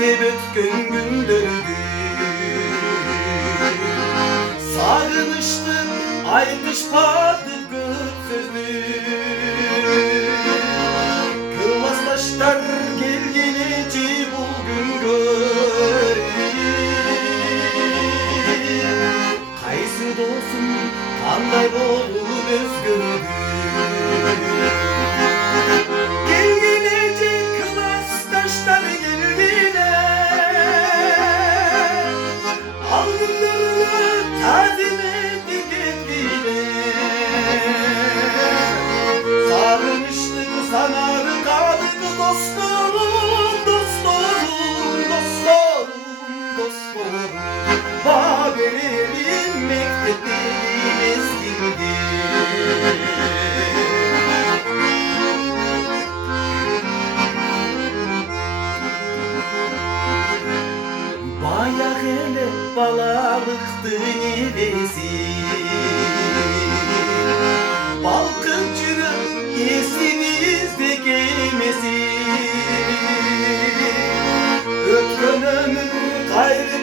mektep ötkün günlerdi. Sarılıştık ayrışmadık sözlü. Kıvaslaşlar gel geleci bugün gör. Kaysı dolsun kanday bolup özgürdü. Gel gelecek kıvaslaşlar gel yine. Algınlarını taziledik etkiyle. Sarılmıştık sanarı kaldık dostlarım, dostlarım, dostlarım, dostlarım. Babel'in mektepimiz girdi. Bayağı hele balalıktı neresi. Balkıncının esimizde gemisi. Ötkön ömür gayrı